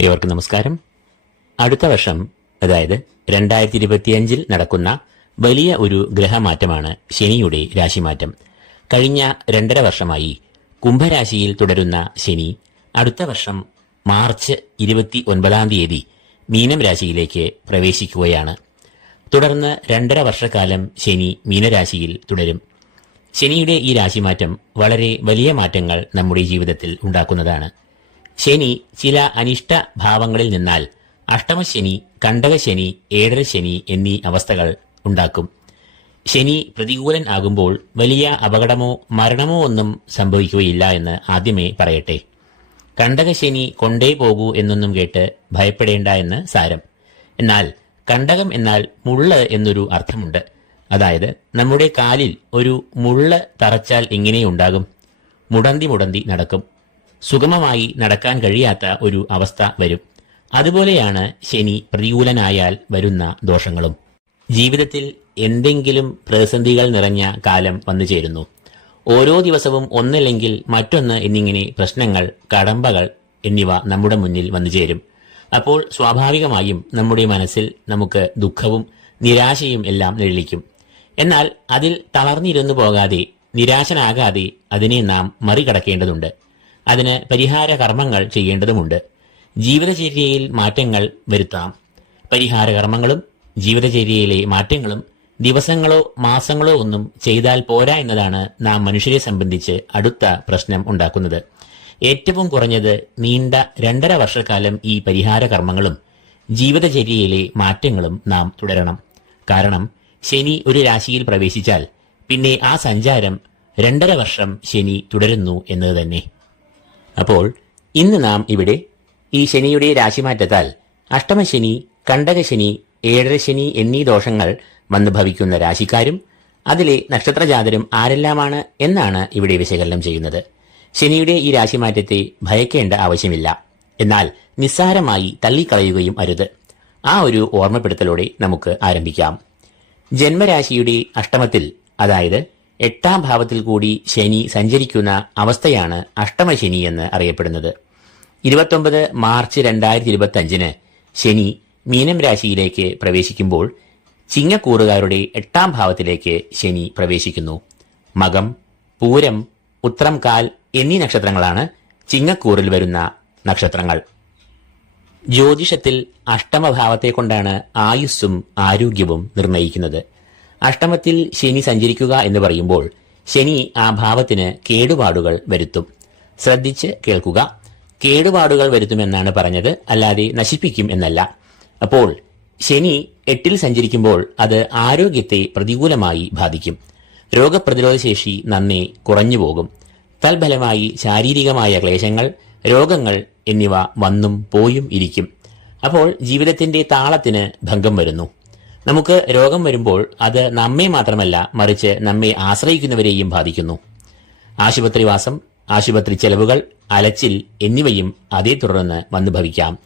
ഏവർക്കും നമസ്കാരം. അടുത്ത വർഷം അതായത് രണ്ടായിരത്തി ഇരുപത്തിയഞ്ചിൽ നടക്കുന്ന വലിയ ഒരു ഗ്രഹമാറ്റമാണ് ശനിയുടെ രാശിമാറ്റം. കഴിഞ്ഞ രണ്ടര വർഷമായി കുംഭരാശിയിൽ തുടരുന്ന ശനി അടുത്ത വർഷം മാർച്ച് ഇരുപത്തി ഒൻപതാം തീയതി മീനം രാശിയിലേക്ക് പ്രവേശിക്കുകയാണ്. തുടർന്ന് രണ്ടര വർഷക്കാലം ശനി മീനരാശിയിൽ തുടരും. ശനിയുടെ ഈ രാശിമാറ്റം വളരെ വലിയ മാറ്റങ്ങൾ നമ്മുടെ ജീവിതത്തിൽ ഉണ്ടാക്കുന്നതാണ്. ശനി ചില അനിഷ്ട ഭാവങ്ങളിൽ നിന്നാൽ അഷ്ടമശനി കണ്ടകശനി ഏഴരശനി എന്നീ അവസ്ഥകൾ ഉണ്ടാക്കും. ശനി പ്രതികൂലൻ ആകുമ്പോൾ വലിയ അപകടമോ മരണമോ ഒന്നും സംഭവിക്കുകയില്ല എന്ന് ആദ്യമേ പറയട്ടെ. കണ്ടകശനി കൊണ്ടേ പോകൂ എന്നൊന്നും കേട്ട് ഭയപ്പെടേണ്ട എന്ന് സാരം. എന്നാൽ കണ്ടകം എന്നാൽ മുള്ള് എന്നൊരു അർത്ഥമുണ്ട്. അതായത് നമ്മുടെ കാലിൽ ഒരു മുള്ള് തറച്ചാൽ എങ്ങനെയുണ്ടാകും? മുടന്തി മുടന്തി നടക്കും. സുഗമമായി നടക്കാൻ കഴിയാത്ത ഒരു അവസ്ഥ വരും. അതുപോലെയാണ് ശനി പ്രതികൂലനായാൽ വരുന്ന ദോഷങ്ങളും. ജീവിതത്തിൽ എന്തെങ്കിലും പ്രതിസന്ധികൾ നിറഞ്ഞ കാലം വന്നു ചേരുന്നു. ഓരോ ദിവസവും ഒന്നല്ലെങ്കിൽ മറ്റൊന്ന് എന്നിങ്ങനെ പ്രശ്നങ്ങൾ കടമ്പകൾ എന്നിവ നമ്മുടെ മുന്നിൽ വന്നു ചേരും. അപ്പോൾ സ്വാഭാവികമായും നമ്മുടെ മനസ്സിൽ നമുക്ക് ദുഃഖവും നിരാശയും എല്ലാം നിഴലിക്കും. എന്നാൽ അതിൽ തളർന്നിരുന്നു പോകാതെ നിരാശനാകാതെ അതിനെ നാം മറികടക്കേണ്ടതുണ്ട്. അതിന് പരിഹാര കർമ്മങ്ങൾ ചെയ്യേണ്ടതുമുണ്ട്. ജീവിതചര്യയിൽ മാറ്റങ്ങൾ വരുത്താം. പരിഹാര കർമ്മങ്ങളും ജീവിതചര്യയിലെ മാറ്റങ്ങളും ദിവസങ്ങളോ മാസങ്ങളോ ഒന്നും ചെയ്താൽ പോരാ എന്നതാണ് നാം മനുഷ്യരെ സംബന്ധിച്ച് അടുത്ത പ്രശ്നം ഉണ്ടാക്കുന്നത്. ഏറ്റവും കുറഞ്ഞത് നീണ്ട രണ്ടര വർഷക്കാലം ഈ പരിഹാര കർമ്മങ്ങളും ജീവിതചര്യയിലെ മാറ്റങ്ങളും നാം തുടരണം. കാരണം ശനി ഒരു രാശിയിൽ പ്രവേശിച്ചാൽ പിന്നെ ആ സഞ്ചാരം രണ്ടര വർഷം ശനി തുടരുന്നു എന്നത് തന്നെ. അപ്പോൾ ഇന്ന് നാം ഇവിടെ ഈ ശനിയുടെ രാശിമാറ്റത്താൽ അഷ്ടമശനി കണ്ടകശനി ഏഴരശനി എന്നീ ദോഷങ്ങൾ വന്നു ഭവിക്കുന്ന രാശിക്കാരും അതിലെ നക്ഷത്രജാതരും ആരെല്ലാമാണ് എന്നാണ് ഇവിടെ വിശകലനം ചെയ്യുന്നത്. ശനിയുടെ ഈ രാശിമാറ്റത്തെ ഭയക്കേണ്ട ആവശ്യമില്ല. എന്നാൽ നിസ്സാരമായി തള്ളിക്കളയുകയും അരുത്. ആ ഒരു ഓർമ്മപ്പെടുത്തലോടെ നമുക്ക് ആരംഭിക്കാം. ജന്മരാശിയുടെ അഷ്ടമത്തിൽ അതായത് എട്ടാം ഭാവത്തിൽ കൂടി ശനി സഞ്ചരിക്കുന്ന അവസ്ഥയാണ് അഷ്ടമശനി എന്ന് അറിയപ്പെടുന്നത്. ഇരുപത്തൊമ്പത് മാർച്ച് രണ്ടായിരത്തി ഇരുപത്തി അഞ്ചിന് ശനി മീനം രാശിയിലേക്ക് പ്രവേശിക്കുമ്പോൾ ചിങ്ങക്കൂറുകാരുടെ എട്ടാം ഭാവത്തിലേക്ക് ശനി പ്രവേശിക്കുന്നു. മകം പൂരം ഉത്രം കാൽ എന്നീ നക്ഷത്രങ്ങളാണ് ചിങ്ങക്കൂറിൽ വരുന്ന നക്ഷത്രങ്ങൾ. ജ്യോതിഷത്തിൽ അഷ്ടമഭാവത്തെ കൊണ്ടാണ് ആയുസ്സും ആരോഗ്യവും നിർണയിക്കുന്നത്. അഷ്ടമത്തിൽ ശനി സഞ്ചരിക്കുക എന്ന് പറയുമ്പോൾ ശനി ആ ഭാവത്തിന് കേടുപാടുകൾ വരുത്തും. ശ്രദ്ധിച്ച് കേൾക്കുക. കേടുപാടുകൾ വരുത്തുമെന്നാണ് പറഞ്ഞത്. അല്ലാതെ നശിപ്പിക്കും എന്നല്ല. അപ്പോൾ ശനി എട്ടിൽ സഞ്ചരിക്കുമ്പോൾ അത് ആരോഗ്യത്തെ പ്രതികൂലമായി ബാധിക്കും. രോഗപ്രതിരോധ ശേഷി നന്നെ കുറഞ്ഞു പോകും. തൽഫലമായി ശാരീരികമായ ക്ലേശങ്ങൾ രോഗങ്ങൾ എന്നിവ വന്നും പോയും ഇരിക്കും. അപ്പോൾ ജീവിതത്തിന്റെ താളത്തിന് ഭംഗം വരുന്നു. നമുക്ക് രോഗം വരുമ്പോൾ അത് നമ്മെ മാത്രമല്ല മറിച്ച് നമ്മെ ആശ്രയിക്കുന്നവരെയും ബാധിക്കുന്നു. ആശുപത്രിവാസം ആശുപത്രി ചെലവുകൾ അലച്ചിൽ എന്നിവയും അതേ തുടർന്ന് വന്നു ഭവിക്കാം.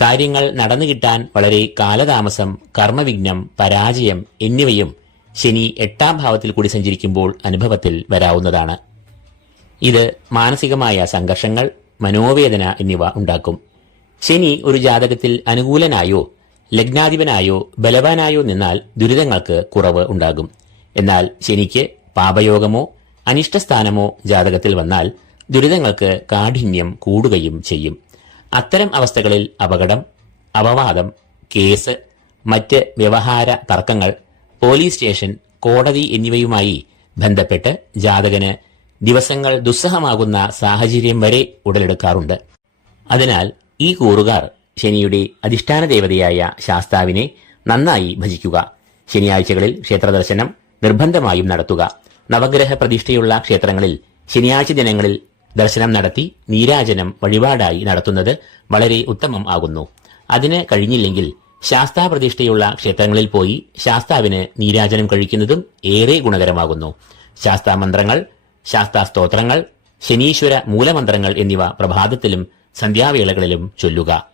കാര്യങ്ങൾ നടന്നു കിട്ടാൻ വളരെ കാലതാമസം കർമ്മവിഘ്നം പരാജയം എന്നിവയും ശനി എട്ടാം ഭാവത്തിൽ കൂടി സഞ്ചരിക്കുമ്പോൾ അനുഭവത്തിൽ വരാവുന്നതാണ്. ഇത് മാനസികമായ സംഘർഷങ്ങൾ മനോവേദന എന്നിവ ഉണ്ടാക്കും. ശനി ഒരു ജാതകത്തിൽ അനുകൂലനായോ ലഗ്നാധിപനായോ ബലവാനായോ നിന്നാൽ ദുരിതങ്ങൾക്ക് കുറവ് ഉണ്ടാകും. എന്നാൽ ശനിക്ക് പാപയോഗമോ അനിഷ്ടസ്ഥാനമോ ജാതകത്തിൽ വന്നാൽ ദുരിതങ്ങൾക്ക് കാഠിന്യം കൂടുകയും ചെയ്യും. അത്തരം അവസ്ഥകളിൽ അപകടം അപവാദം കേസ് മറ്റ് വ്യവഹാര തർക്കങ്ങൾ പോലീസ് സ്റ്റേഷൻ കോടതി എന്നിവയുമായി ബന്ധപ്പെട്ട് ജാതകന് ദിവസങ്ങൾ ദുസ്സഹമാകുന്ന സാഹചര്യം വരെ ഉടലെടുക്കാറുണ്ട്. അതിനാൽ ഈ കൂറുകാർ ശനിയുടെ അധിഷ്ഠാന ദേവതയായ ശാസ്താവിനെ നന്നായി ഭജിക്കുക. ശനിയാഴ്ചകളിൽ ക്ഷേത്രദർശനം നിർബന്ധമായും നടത്തുക. നവഗ്രഹ പ്രതിഷ്ഠയുള്ള ക്ഷേത്രങ്ങളിൽ ശനിയാഴ്ച ദിനങ്ങളിൽ ദർശനം നടത്തി നീരാജനം വഴിപാടായി നടത്തുന്നത് വളരെ ഉത്തമം ആകുന്നു. അതിന് കഴിഞ്ഞില്ലെങ്കിൽ ശാസ്താ പ്രതിഷ്ഠയുള്ള ക്ഷേത്രങ്ങളിൽ പോയി ശാസ്താവിന് നീരാജനം കഴിക്കുന്നതും ഏറെ ഗുണകരമാകുന്നു. ശാസ്താ മന്ത്രങ്ങൾ ശാസ്താ സ്തോത്രങ്ങൾ ശനീശ്വര മൂലമന്ത്രങ്ങൾ എന്നിവ പ്രഭാതത്തിലും സന്ധ്യാവേളകളിലും ചൊല്ലുക.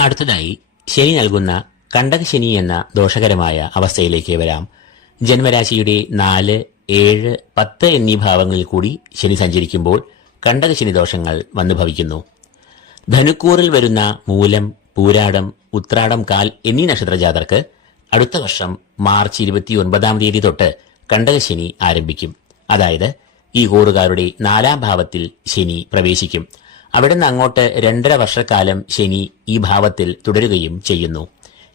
അടുത്തതായി ശനി നൽകുന്ന കണ്ടകശനി എന്ന ദോഷകരമായ അവസ്ഥയിലേക്ക് വരാം. ജന്മരാശിയുടെ നാല് ഏഴ് പത്ത് എന്നീ ഭാവങ്ങളിൽ കൂടി ശനി സഞ്ചരിക്കുമ്പോൾ കണ്ടകശനി ദോഷങ്ങൾ വന്നു ഭവിക്കുന്നു ധനുക്കൂറിൽ വരുന്ന മൂലം പൂരാടം ഉത്രാടം കാൽ എന്നീ നക്ഷത്രജാതർക്ക് അടുത്ത വർഷം മാർച്ച് ഇരുപത്തി ഒൻപതാം തീയതി തൊട്ട് കണ്ടകശനി ആരംഭിക്കും. അതായത് ഈ കൂറുകാരുടെ നാലാം ഭാവത്തിൽ ശനി പ്രവേശിക്കും. അവിടെ നിന്ന് അങ്ങോട്ട് രണ്ടര വർഷക്കാലം ശനി ഈ ഭാവത്തിൽ തുടരുകയും ചെയ്യുന്നു.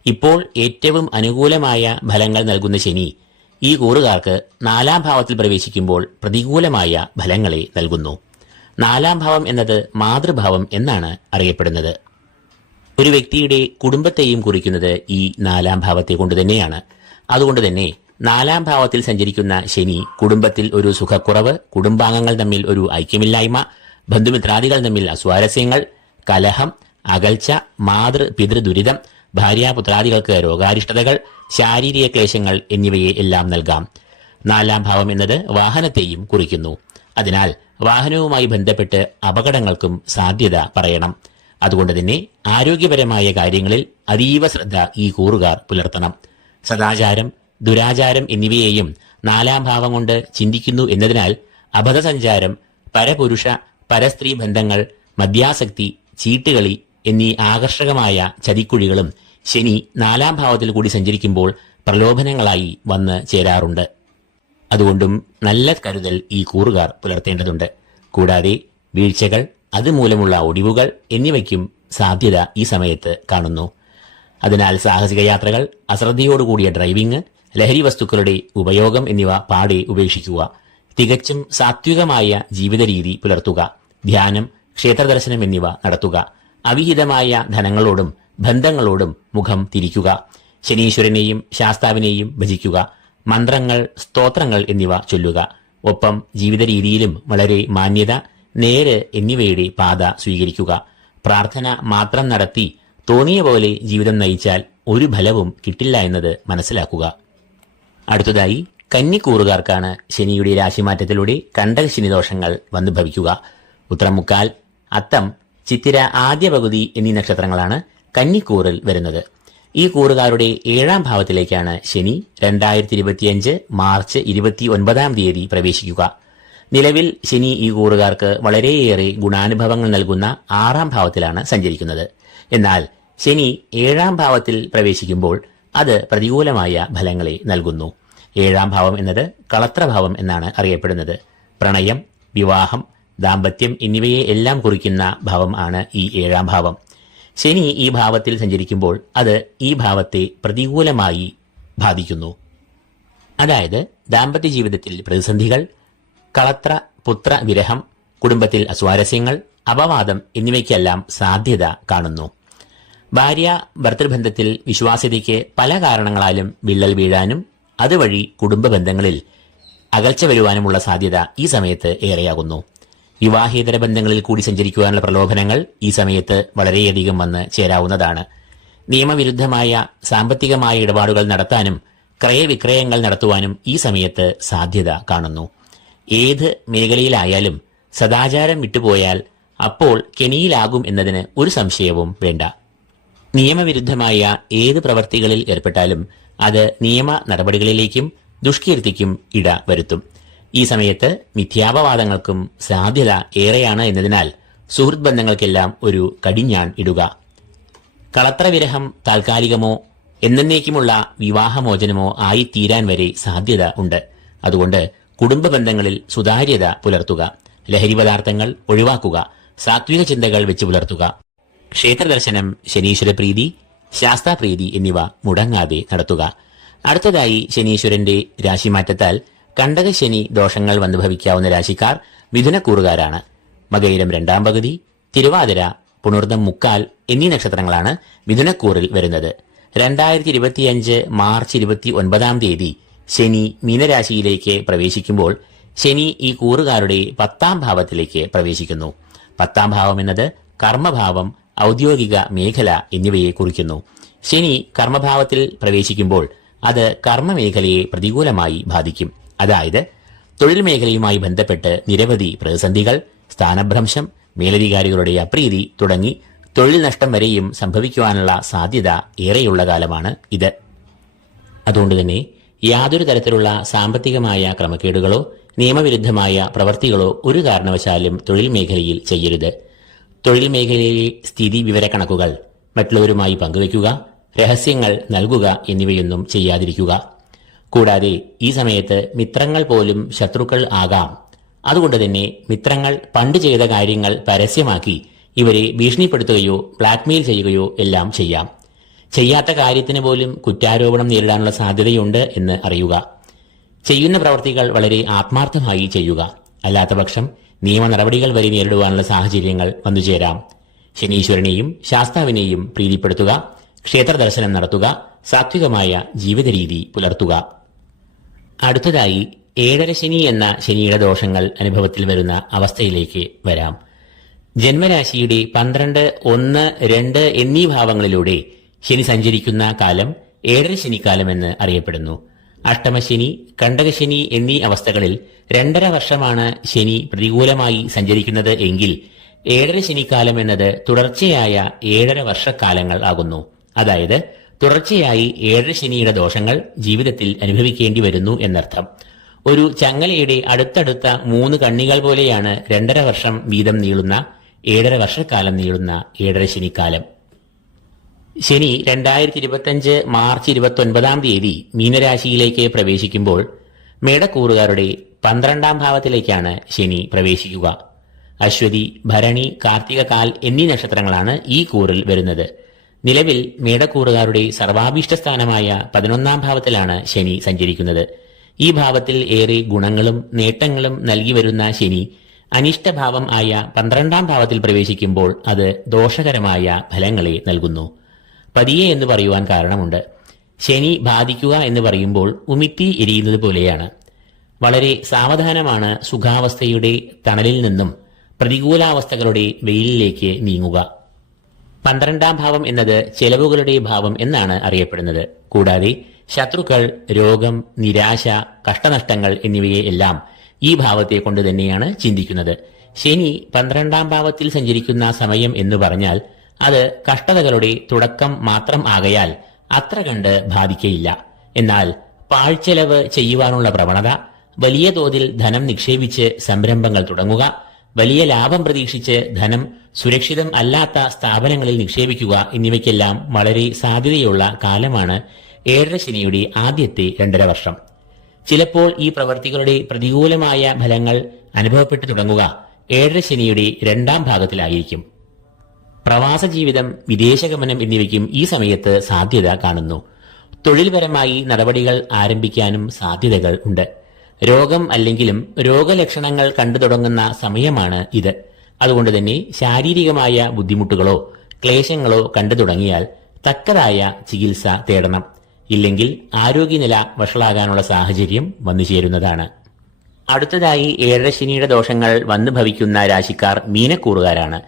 ഇപ്പോൾ ഏറ്റവും അനുകൂലമായ ഫലങ്ങൾ നൽകുന്ന ശനി ഈ കൂറുകാർക്ക് നാലാം ഭാവത്തിൽ പ്രവേശിക്കുമ്പോൾ പ്രതികൂലമായ ഫലങ്ങളെ നൽകുന്നു. നാലാം ഭാവം എന്നത് മാതൃഭാവം എന്നാണ് അറിയപ്പെടുന്നത്. ഒരു വ്യക്തിയുടെ കുടുംബത്തെയും കുറിക്കുന്നത് ഈ നാലാം ഭാവത്തെ കൊണ്ട് തന്നെയാണ്. അതുകൊണ്ട് തന്നെ നാലാം ഭാവത്തിൽ സഞ്ചരിക്കുന്ന ശനി കുടുംബത്തിൽ ഒരു സുഖക്കുറവ് കുടുംബാംഗങ്ങൾ തമ്മിൽ ഒരു ഐക്യമില്ലായ്മ ബന്ധുമിത്രാദികൾ തമ്മിലുള്ള സ്വാരസ്യങ്ങൾ കലഹം അകൽച്ച മാതൃ പിതൃ ദുരിതം ഭാര്യാപുത്രാദികൾക്ക് രോഗാരിഷ്ടതകൾ ശാരീരിക ക്ലേശങ്ങൾ എന്നിവയെ എല്ലാം നൽകാം. നാലാം ഭാവം എന്നത് വാഹനത്തെയും കുറിക്കുന്നു. അതിനാൽ വാഹനവുമായി ബന്ധപ്പെട്ട് അപകടങ്ങൾക്കും സാധ്യത പറയണം. അതുകൊണ്ട് തന്നെ ആരോഗ്യപരമായ കാര്യങ്ങളിൽ അതീവ ശ്രദ്ധ ഈ കൂറുകാർ പുലർത്തണം. സദാചാരം ദുരാചാരം എന്നിവയെയും നാലാം ഭാവം കൊണ്ട് ചിന്തിക്കുന്നു എന്നതിനാൽ അബദ്ധസഞ്ചാരം പരപുരുഷ പരസ്ത്രീ ബന്ധങ്ങൾ മദ്യാസക്തി ചീട്ടുകളി എന്നീ ആകർഷകമായ ചതിക്കുഴികളും ശനി നാലാം ഭാവത്തിൽ കൂടി സഞ്ചരിക്കുമ്പോൾ പ്രലോഭനങ്ങളായി വന്ന് ചേരാറുണ്ട്. അതുകൊണ്ടും നല്ല കരുതൽ ഈ കൂറുകാർ പുലർത്തേണ്ടതുണ്ട്. കൂടാതെ വീഴ്ചകൾ അതുമൂലമുള്ള ഒടിവുകൾ എന്നിവയ്ക്കും സാധ്യത ഈ സമയത്ത് കാണുന്നു. അതിനാൽ സാഹസിക യാത്രകൾ അശ്രദ്ധയോടുകൂടിയ ഡ്രൈവിംഗ് ലഹരി വസ്തുക്കളുടെ ഉപയോഗം എന്നിവ പാടെ ഉപേക്ഷിക്കുക തികച്ചും സാത്വികമായ ജീവിത രീതി പുലർത്തുക ധ്യാനം ക്ഷേത്രദർശനം എന്നിവ നടത്തുക. അവിഹിതമായ ധനങ്ങളോടും ബന്ധങ്ങളോടും മുഖം തിരിക്കുക. ശനീശ്വരനെയും ശാസ്താവിനെയും ഭജിക്കുക. മന്ത്രങ്ങൾ സ്തോത്രങ്ങൾ എന്നിവ ചൊല്ലുക. ഒപ്പം ജീവിത രീതിയിലും വളരെ മാന്യത നേര് എന്നിവയുടെ പാത സ്വീകരിക്കുക. പ്രാർത്ഥന മാത്രം നടത്തി തോന്നിയ പോലെ ജീവിതം നയിച്ചാൽ ഒരു ഫലവും കിട്ടില്ല എന്നത് മനസ്സിലാക്കുക. അടുത്തതായി കന്നിക്കൂറുകാർക്കാണ് ശനിയുടെ രാശിമാറ്റത്തിലൂടെ കണ്ടക ശനിദോഷങ്ങൾ വന്നു ഭവിക്കുക ഉത്തരമുക്കാൽ അത്തം ചിത്തിര ആദ്യ പകുതി എന്നീ നക്ഷത്രങ്ങളാണ് കന്നിക്കൂറിൽ വരുന്നത്. ഈ കൂറുകാരുടെ ഏഴാം ഭാവത്തിലേക്കാണ് ശനി രണ്ടായിരത്തി ഇരുപത്തിയഞ്ച് മാർച്ച് ഇരുപത്തി ഒൻപതാം തീയതി പ്രവേശിക്കുക. നിലവിൽ ശനി ഈ കൂറുകാർക്ക് വളരെയേറെ ഗുണാനുഭവങ്ങൾ നൽകുന്ന ആറാം ഭാവത്തിലാണ് സഞ്ചരിക്കുന്നത്. എന്നാൽ ശനി ഏഴാം ഭാവത്തിൽ പ്രവേശിക്കുമ്പോൾ അത് പ്രതികൂലമായ ഫലങ്ങളെ നൽകുന്നു. ഏഴാം ഭാവം എന്നത് കളത്രഭാവം എന്നാണ് അറിയപ്പെടുന്നത്. പ്രണയം വിവാഹം ദാമ്പത്യം എന്നിവയെ എല്ലാം കുറിക്കുന്ന ഭാവം ആണ് ഈ ഏഴാം ഭാവം. ശനി ഈ ഭാവത്തിൽ സഞ്ചരിക്കുമ്പോൾ അത് ഈ ഭാവത്തെ പ്രതികൂലമായി ബാധിക്കുന്നു. അതായത് ദാമ്പത്യ ജീവിതത്തിൽ പ്രതിസന്ധികൾ കളത്ര പുത്ര വിരഹം കുടുംബത്തിൽ അസ്വാരസ്യങ്ങൾ അപവാദം എന്നിവയ്ക്കെല്ലാം സാധ്യത കാണുന്നു. ഭാര്യ ഭർത്തൃബന്ധത്തിൽ വിശ്വാസ്യതയ്ക്ക് പല കാരണങ്ങളാലും വിള്ളൽ വീഴാനും അതുവഴി കുടുംബ ബന്ധങ്ങളിൽ അകൽച്ച വരുവാനുമുള്ള സാധ്യത ഈ സമയത്ത് ഏറെയാകുന്നു. വിവാഹേതര ബന്ധങ്ങളിൽ കൂടി സഞ്ചരിക്കുവാനുള്ള പ്രലോഭനങ്ങൾ ഈ സമയത്ത് വളരെയധികം വന്ന് ചേരാവുന്നതാണ്. നിയമവിരുദ്ധമായ സാമ്പത്തികമായ ഇടപാടുകൾ നടത്താനും ക്രയവിക്രയങ്ങൾ നടത്തുവാനും ഈ സമയത്ത് സാധ്യത കാണുന്നു. ഏത് മേഖലയിലായാലും സദാചാരം വിട്ടുപോയാൽ അപ്പോൾ കെണിയിലാകും എന്നതിന് ഒരു സംശയവും വേണ്ട. നിയമവിരുദ്ധമായ ഏത് പ്രവർത്തികളിൽ ഏർപ്പെട്ടാലും അത് നിയമ നടപടികളിലേക്കും ദുഷ്കീർത്തിക്കും ഇട വരുത്തും. ഈ സമയത്ത് മിഥ്യാപവാദങ്ങൾക്കും സാധ്യത ഏറെയാണ് എന്നതിനാൽ സുഹൃത്ത് ബന്ധങ്ങൾക്കെല്ലാം ഒരു കടിഞ്ഞാൺ ഇടുക. കളത്രവിരഹം താൽക്കാലികമോ എന്നേക്കുമുള്ള വിവാഹമോചനമോ ആയിത്തീരാൻ തീരാൻ വരെ സാധ്യത ഉണ്ട്. അതുകൊണ്ട് കുടുംബ ബന്ധങ്ങളിൽ സുതാര്യത പുലർത്തുക ലഹരി പദാർത്ഥങ്ങൾ ഒഴിവാക്കുക സാത്വിക ചിന്തകൾ വെച്ച് പുലർത്തുക. ക്ഷേത്രദർശനം ശനീശ്വര പ്രീതി ശാസ്താപ്രീതി എന്നിവ മുടങ്ങാതെ നടത്തുക. അടുത്തതായി ശനീശ്വരന്റെ രാശിമാറ്റത്താൽ കണ്ടകശനി ദോഷങ്ങൾ വന്നു ഭവിക്കാവുന്ന രാശിക്കാർ മിഥുനക്കൂറുകാരാണ്. മകയിരം രണ്ടാം പകുതി തിരുവാതിര പുണർദം മുക്കാൽ എന്നീ നക്ഷത്രങ്ങളാണ് മിഥുനക്കൂറിൽ വരുന്നത്. രണ്ടായിരത്തി ഇരുപത്തിയഞ്ച് മാർച്ച് ഇരുപത്തി ഒൻപതാം തീയതി ശനി മീനരാശിയിലേക്ക് പ്രവേശിക്കുമ്പോൾ ശനി ഈ കൂറുകാരുടെ പത്താം ഭാവത്തിലേക്ക് പ്രവേശിക്കുന്നു. പത്താം ഭാവം എന്നത് കർമ്മഭാവം ഔദ്യോഗിക മേഖല എന്നിവയെ കുറിക്കുന്നു. ശനി കർമ്മഭാവത്തിൽ പ്രവേശിക്കുമ്പോൾ അത് കർമ്മമേഖലയെ പ്രതികൂലമായി ബാധിക്കും. അതായത് തൊഴിൽ മേഖലയുമായി ബന്ധപ്പെട്ട് നിരവധി പ്രതിസന്ധികൾ സ്ഥാനഭ്രംശം മേലധികാരികളുടെ അപ്രീതി തുടങ്ങി തൊഴിൽ നഷ്ടം വരെയും സംഭവിക്കുവാനുള്ള സാധ്യത ഏറെയുള്ള കാലമാണ് ഇത്. അതുകൊണ്ട് തന്നെ യാതൊരു തരത്തിലുള്ള സാമ്പത്തികമായ ക്രമക്കേടുകളോ നിയമവിരുദ്ധമായ പ്രവർത്തികളോ ഒരു കാരണവശാലും തൊഴിൽ മേഖലയിൽ ചെയ്യരുത്. തൊഴിൽ മേഖലയിലെ സ്ഥിതി വിവരക്കണക്കുകൾ മറ്റുള്ളവരുമായി പങ്കുവയ്ക്കുക രഹസ്യങ്ങൾ നൽകുക എന്നിവയൊന്നും ചെയ്യാതിരിക്കുക. കൂടാതെ ഈ സമയത്ത് മിത്രങ്ങൾ പോലും ശത്രുക്കൾ ആകാം. അതുകൊണ്ട് തന്നെ മിത്രങ്ങൾ പണ്ട് ചെയ്ത കാര്യങ്ങൾ പരസ്യമാക്കി ഇവരെ ഭീഷണിപ്പെടുത്തുകയോ ബ്ലാക്ക്മെയിൽ ചെയ്യുകയോ എല്ലാം ചെയ്യാം. ചെയ്യാത്ത കാര്യത്തിന് പോലും കുറ്റാരോപണം നേരിടാനുള്ള സാധ്യതയുണ്ട് എന്ന് അറിയുക. ചെയ്യുന്ന പ്രവർത്തികൾ വളരെ ആത്മാർത്ഥമായി ചെയ്യുക. അല്ലാത്തപക്ഷം നിയമ നടപടികൾ വരെ നേരിടുവാനുള്ള സാഹചര്യങ്ങൾ വന്നുചേരാം ശനീശ്വരനെയും ശാസ്താവിനെയും പ്രീതിപ്പെടുത്തുക. ക്ഷേത്ര ദർശനം നടത്തുക. സാത്വികമായ ജീവിത രീതി പുലർത്തുക. അടുത്തതായി ഏഴര ശനി എന്ന ശനിയുടെ ദോഷങ്ങൾ അനുഭവത്തിൽ വരുന്ന അവസ്ഥയിലേക്ക് വരാം. ജന്മരാശിയുടെ പന്ത്രണ്ട് ഒന്ന് രണ്ട് എന്നീ ഭാവങ്ങളിലൂടെ ശനി സഞ്ചരിക്കുന്ന കാലം ഏഴര ശനിക്കാലം എന്ന് അറിയപ്പെടുന്നു. അഷ്ടമശനി കണ്ടകശനി എന്നീ അവസ്ഥകളിൽ രണ്ടര വർഷമാണ് ശനി പ്രതികൂലമായി സഞ്ചരിക്കുന്നത് എങ്കിൽ ഏഴര ശനിക്കാലം എന്നത് തുടർച്ചയായ ഏഴര വർഷക്കാലങ്ങൾ ആകുന്നു. അതായത് തുടർച്ചയായി ഏഴ് ശനിയുടെ ദോഷങ്ങൾ ജീവിതത്തിൽ അനുഭവിക്കേണ്ടി വരുന്നു എന്നർത്ഥം. ഒരു ചങ്ങലയുടെ അടുത്തടുത്ത മൂന്ന് കണ്ണികൾ പോലെയാണ് രണ്ടര വർഷം വീതം നീളുന്ന ഏഴര വർഷക്കാലം നീളുന്ന ഏഴര ശനിക്കാലം. ശനി രണ്ടായിരത്തി ഇരുപത്തിയഞ്ച് മാർച്ച് ഇരുപത്തി ഒൻപതാം തീയതി മീനരാശിയിലേക്ക് പ്രവേശിക്കുമ്പോൾ മേടക്കൂറുകാരുടെ പന്ത്രണ്ടാം ഭാവത്തിലേക്കാണ് ശനി പ്രവേശിക്കുക. അശ്വതി ഭരണി കാർത്തിക കാൽ എന്നീ നക്ഷത്രങ്ങളാണ് ഈ കൂറിൽ വരുന്നത്. നിലവിൽ മേടക്കൂറുകാരുടെ സർവാഭീഷ്ട സ്ഥാനമായ പതിനൊന്നാം ഭാവത്തിലാണ് ശനി സഞ്ചരിക്കുന്നത്. ഈ ഭാവത്തിൽ ഏറെ ഗുണങ്ങളും നേട്ടങ്ങളും നൽകി വരുന്ന ശനി അനിഷ്ടഭാവം ആയ പന്ത്രണ്ടാം ഭാവത്തിൽ പ്രവേശിക്കുമ്പോൾ അത് ദോഷകരമായ ഫലങ്ങളെ നൽകുന്നു. പതിയെ എന്ന് പറയുവാൻ കാരണമുണ്ട്. ശനി ബാധിക്കുക എന്ന് പറയുമ്പോൾ ഉമിത്തി എരിയുന്നത് പോലെയാണ്. വളരെ സാവധാനമാണ് സുഖാവസ്ഥയുടെ തണലിൽ നിന്നും പ്രതികൂലാവസ്ഥകളുടെ വെയിലിലേക്ക് നീങ്ങുക. പന്ത്രണ്ടാം ഭാവം എന്നത് ചെലവുകളുടെ ഭാവം എന്നാണ് അറിയപ്പെടുന്നത്. കൂടാതെ ശത്രുക്കൾ രോഗം നിരാശ കഷ്ടനഷ്ടങ്ങൾ എന്നിവയെ എല്ലാം ഈ ഭാവത്തെ കൊണ്ട് തന്നെയാണ് ചിന്തിക്കുന്നത്. ശനി പന്ത്രണ്ടാം ഭാവത്തിൽ സഞ്ചരിക്കുന്ന സമയം എന്ന് പറഞ്ഞാൽ അത് കഷ്ടതകളുടെ തുടക്കം മാത്രം ആകയാൽ അത്ര കണ്ട് ബാധിക്കയില്ല. എന്നാൽ പാഴ്ചെലവ് ചെയ്യുവാനുള്ള പ്രവണത വലിയ തോതിൽ ധനം നിക്ഷേപിച്ച് സംരംഭങ്ങൾ തുടങ്ങുക വലിയ ലാഭം പ്രതീക്ഷിച്ച് ധനം സുരക്ഷിതം അല്ലാത്ത സ്ഥാപനങ്ങളിൽ നിക്ഷേപിക്കുക എന്നിവയ്ക്കെല്ലാം വളരെ സാധ്യതയുള്ള കാലമാണ് ഏഴര ശനിയുടെ ആദ്യത്തെ രണ്ടര വർഷം. ചിലപ്പോൾ ഈ പ്രവൃത്തികളുടെ പ്രതികൂലമായ ഫലങ്ങൾ അനുഭവപ്പെട്ടു തുടങ്ങുക ഏഴര ശനിയുടെ രണ്ടാം ഭാഗത്തിലായിരിക്കും. പ്രവാസ ജീവിതം വിദേശഗമനം എന്നിവയ്ക്കും ഈ സമയത്ത് സാധ്യത കാണുന്നു. തൊഴിൽപരമായി നടപടികൾ ആരംഭിക്കാനും സാധ്യതകൾ ഉണ്ട്. രോഗം അല്ലെങ്കിലും രോഗലക്ഷണങ്ങൾ കണ്ടു തുടങ്ങുന്ന സമയമാണ് ഇത്. അതുകൊണ്ട് തന്നെ ശാരീരികമായ ബുദ്ധിമുട്ടുകളോ ക്ലേശങ്ങളോ കണ്ടു തുടങ്ങിയാൽ തക്കതായ ചികിത്സ തേടണം. ഇല്ലെങ്കിൽ ആരോഗ്യനില വഷളാകാനുള്ള സാഹചര്യം വന്നു ചേരുന്നതാണ്. അടുത്തതായി ഏഴരശനിയുടെ ദോഷങ്ങൾ വന്നു ഭവിക്കുന്ന രാശിക്കാർ മീനക്കൂറുകാരാണ്.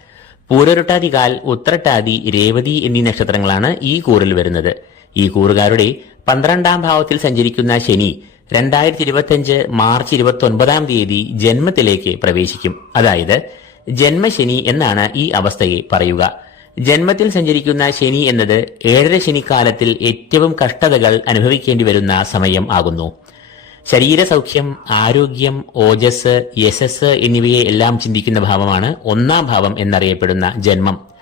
പൂരൊരുട്ടാതി കാൽ ഉത്രട്ടാതി രേവതി എന്നീ നക്ഷത്രങ്ങളാണ് ഈ കൂറിൽ വരുന്നത്. ഈ കൂറുകാരുടെ പന്ത്രണ്ടാം ഭാവത്തിൽ സഞ്ചരിക്കുന്ന ശനി രണ്ടായിരത്തി ഇരുപത്തിയഞ്ച് മാർച്ച് ഇരുപത്തി ഒൻപതാം തീയതി ജന്മത്തിലേക്ക് പ്രവേശിക്കും. അതായത് ജന്മശനി എന്നാണ് ഈ അവസ്ഥയെ പറയുക. ജന്മത്തിൽ സഞ്ചരിക്കുന്ന ശനി എന്നത് ഏഴര ശനിക്കാലത്തിൽ ഏറ്റവും കഷ്ടതകൾ അനുഭവിക്കേണ്ടി വരുന്ന സമയം ആകുന്നു. ശരീരസൗഖ്യം ആരോഗ്യം ഓജസ് യശസ് എന്നിവയെ എല്ലാം ചിന്തിക്കുന്ന ഭാവമാണ് ഒന്നാം ഭാവം എന്നറിയപ്പെടുന്ന ജന്മം.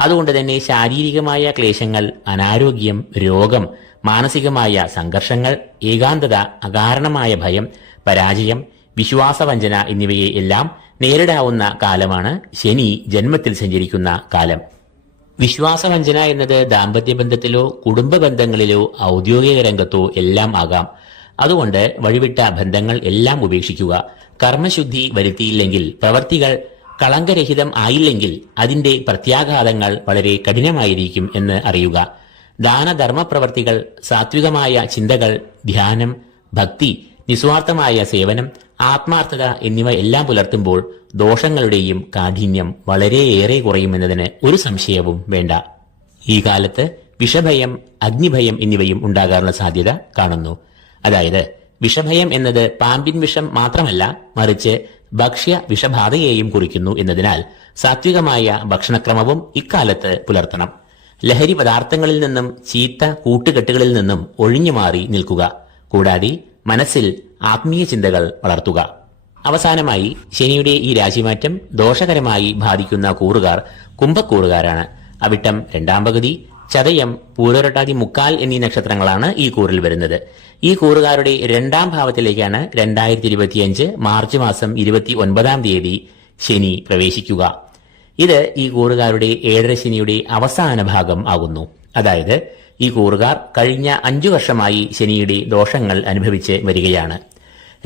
അതുകൊണ്ട് തന്നെ ശാരീരികമായ ക്ലേശങ്ങൾ അനാരോഗ്യം രോഗം മാനസികമായ സംഘർഷങ്ങൾ ഏകാന്തത അകാരണമായ ഭയം പരാജയം വിശ്വാസവഞ്ചന എന്നിവയെ എല്ലാം നേരിടാവുന്ന കാലമാണ് ശനി ജന്മത്തിൽ സഞ്ചരിക്കുന്ന കാലം. വിശ്വാസവഞ്ചന എന്നത് ദാമ്പത്യ ബന്ധത്തിലോ കുടുംബ ബന്ധങ്ങളിലോ ഔദ്യോഗിക രംഗത്തോ എല്ലാം ആകാം. അതുകൊണ്ട് വഴിവിട്ട ബന്ധങ്ങൾ എല്ലാം ഉപേക്ഷിക്കുക. കർമ്മശുദ്ധി വരുത്തിയില്ലെങ്കിൽ പ്രവർത്തികൾ കളങ്കരഹിതം ആയില്ലെങ്കിൽ അതിന്റെ പ്രത്യാഘാതങ്ങൾ വളരെ കഠിനമായിരിക്കും എന്ന് അറിയുക. ദാനധർമ്മ പ്രവർത്തികൾ സാത്വികമായ ചിന്തകൾ ധ്യാനം ഭക്തി നിസ്വാർത്ഥമായ സേവനം ആത്മാർത്ഥത എന്നിവ എല്ലാം പുലർത്തുമ്പോൾ ദോഷങ്ങളുടെയും കാഠിന്യം വളരെയേറെ കുറയുമെന്നതിന് ഒരു സംശയവും വേണ്ട. ഈ കാലത്ത് വിഷഭയം അഗ്നിഭയം എന്നിവയും ഉണ്ടാകാനുള്ള സാധ്യത കാണുന്നു. അതായത് വിഷഭയം എന്നത് പാമ്പിൻ വിഷം മാത്രമല്ല മറിച്ച് ഭക്ഷ്യ വിഷബാധയെയും കുറിക്കുന്നു എന്നതിനാൽ സാത്വികമായ ഭക്ഷണക്രമവും ഇക്കാലത്ത് പുലർത്തണം. ലഹരി പദാർത്ഥങ്ങളിൽ നിന്നും ചീത്ത കൂട്ടുകെട്ടുകളിൽ നിന്നും ഒഴിഞ്ഞു മാറി നിൽക്കുക. കൂടാതെ മനസ്സിൽ ആത്മീയ ചിന്തകൾ വളർത്തുക. അവസാനമായി ശനിയുടെ ഈ രാശിമാറ്റം ദോഷകരമായി ബാധിക്കുന്ന കൂറുകാർ കുംഭക്കൂറുകാരാണ്. അവിട്ടം രണ്ടാം പകുതി ചതയം പൂരോരട്ടാതി മുക്കാൽ എന്നീ നക്ഷത്രങ്ങളാണ് ഈ കൂറിൽ വരുന്നത്. ഈ കൂറുകാരുടെ രണ്ടാം ഭാവത്തിലേക്കാണ് രണ്ടായിരത്തി ഇരുപത്തിയഞ്ച് മാർച്ച് മാസം ഇരുപത്തി ഒൻപതാം തീയതി ശനി പ്രവേശിക്കുക. ഇത് ഈ കൂറുകാരുടെ ഏഴര ശനിയുടെ അവസാന ഭാഗം ആകുന്നു. അതായത് ഈ കൂറുകാർ കഴിഞ്ഞ അഞ്ചു വർഷമായി ശനിയുടെ ദോഷങ്ങൾ അനുഭവിച്ച് വരികയാണ്.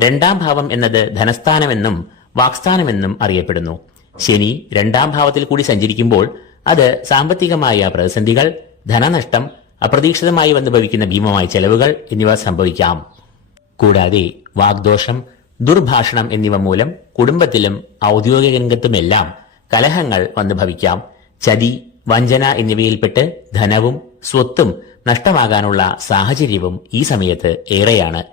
രണ്ടാം ഭാവം എന്നത് ധനസ്ഥാനമെന്നും വാക്സ്ഥാനമെന്നും അറിയപ്പെടുന്നു. ശനി രണ്ടാം ഭാവത്തിൽ കൂടി സഞ്ചരിക്കുമ്പോൾ അത് സാമ്പത്തികമായ പ്രതിസന്ധികൾ ധനനഷ്ടം അപ്രതീക്ഷിതമായി വന്നു ഭവിക്കുന്ന ഭീമമായ ചെലവുകൾ എന്നിവ സംഭവിക്കാം. കൂടാതെ വാഗ്ദോഷം ദുർഭാഷണം എന്നിവ മൂലം കുടുംബത്തിലും ഔദ്യോഗിക രംഗത്തുമെല്ലാം കലഹങ്ങൾ വന്നു ഭവിക്കാം ചതി വഞ്ചന എന്നിവയിൽപ്പെട്ട് ധനവും സ്വത്തും നഷ്ടമാകാനുള്ള സാഹചര്യവും ഈ സമയത്ത് ഏറെയാണ്.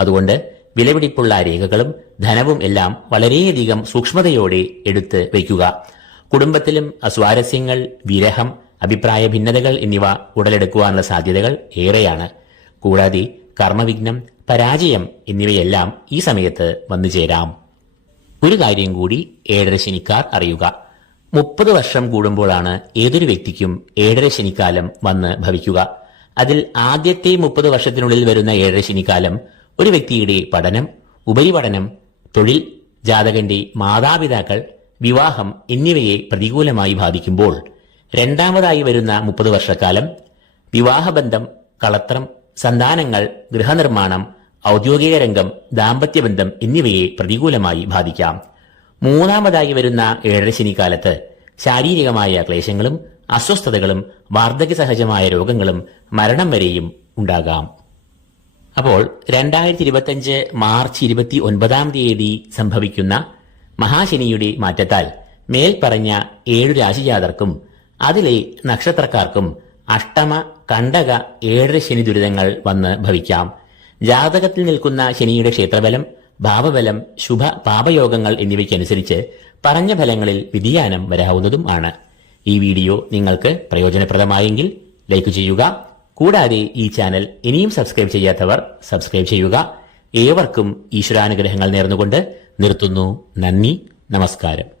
അതുകൊണ്ട് വിലപിടിപ്പുള്ള രേഖകളും ധനവും എല്ലാം വളരെയധികം സൂക്ഷ്മതയോടെ എടുത്ത് വയ്ക്കുക. കുടുംബത്തിലും അസ്വാരസ്യങ്ങൾ വിരഹം അഭിപ്രായ ഭിന്നതകൾ എന്നിവ ഉടലെടുക്കുവാനുള്ള സാധ്യതകൾ ഏറെയാണ്. കൂടാതെ കർമ്മവിഘ്നം പരാജയം എന്നിവയെല്ലാം ഈ സമയത്ത് വന്നു ചേരാം ഒരു കാര്യം കൂടി ഏഴര ശനിക്കാർ അറിയുക. മുപ്പത് വർഷം കൂടുമ്പോഴാണ് ഏതൊരു വ്യക്തിക്കും ഏഴര ശനിക്കാലം വന്ന് ഭവിക്കുക. അതിൽ ആദ്യത്തെ മുപ്പത് വർഷത്തിനുള്ളിൽ വരുന്ന ഏഴര ശനിക്കാലം ഒരു വ്യക്തിയുടെ പഠനം ഉപരിപഠനം തൊഴിൽ ജാതകന്റെ മാതാപിതാക്കൾ വിവാഹം എന്നിവയെ പ്രതികൂലമായി ബാധിക്കുമ്പോൾ രണ്ടാമതായി വരുന്ന മുപ്പത് വർഷക്കാലം വിവാഹബന്ധം കളത്രം സന്താനങ്ങൾ ഗൃഹനിർമ്മാണം ഔദ്യോഗിക രംഗം ദാമ്പത്യബന്ധം എന്നിവയെ പ്രതികൂലമായി ബാധിക്കാം. മൂന്നാമതായി വരുന്ന ഏഴരശനി കാലത്ത് ശാരീരികമായ ക്ലേശങ്ങളും അസ്വസ്ഥതകളും വാർദ്ധക്യ സഹജമായ രോഗങ്ങളും മരണം വരെയും ഉണ്ടാകാം. അപ്പോൾ രണ്ടായിരത്തി ഇരുപത്തിയഞ്ച് മാർച്ച് ഇരുപത്തി ഒൻപതാം തീയതി സംഭവിക്കുന്ന മഹാശനിയുടെ മാറ്റത്താൽ മേൽപ്പറഞ്ഞ ഏഴു രാശിജാതർക്കും അതിലെ നക്ഷത്രക്കാർക്കും അഷ്ടമ കണ്ടക ഏഴര ശനി ദുരിതങ്ങൾ വന്ന് ഭവിക്കാം. ജാതകത്തിൽ നിൽക്കുന്ന ശനിയുടെ ക്ഷേത്രബലം ഭാവബലം ശുഭ പാപയോഗങ്ങൾ എന്നിവയ്ക്കനുസരിച്ച് പറഞ്ഞ ഫലങ്ങളിൽ വ്യതിയാനം വരാവുന്നതും ആണ്. ഈ വീഡിയോ നിങ്ങൾക്ക് പ്രയോജനപ്രദമായെങ്കിൽ ലൈക്ക് ചെയ്യുക. കൂടാതെ ഈ ചാനൽ ഇനിയും സബ്സ്ക്രൈബ് ചെയ്യാത്തവർ സബ്സ്ക്രൈബ് ചെയ്യുക. ഏവർക്കും ഈശ്വരാനുഗ്രഹങ്ങൾ നേർന്നുകൊണ്ട് നിർത്തുന്നു. നന്ദി. നമസ്കാരം.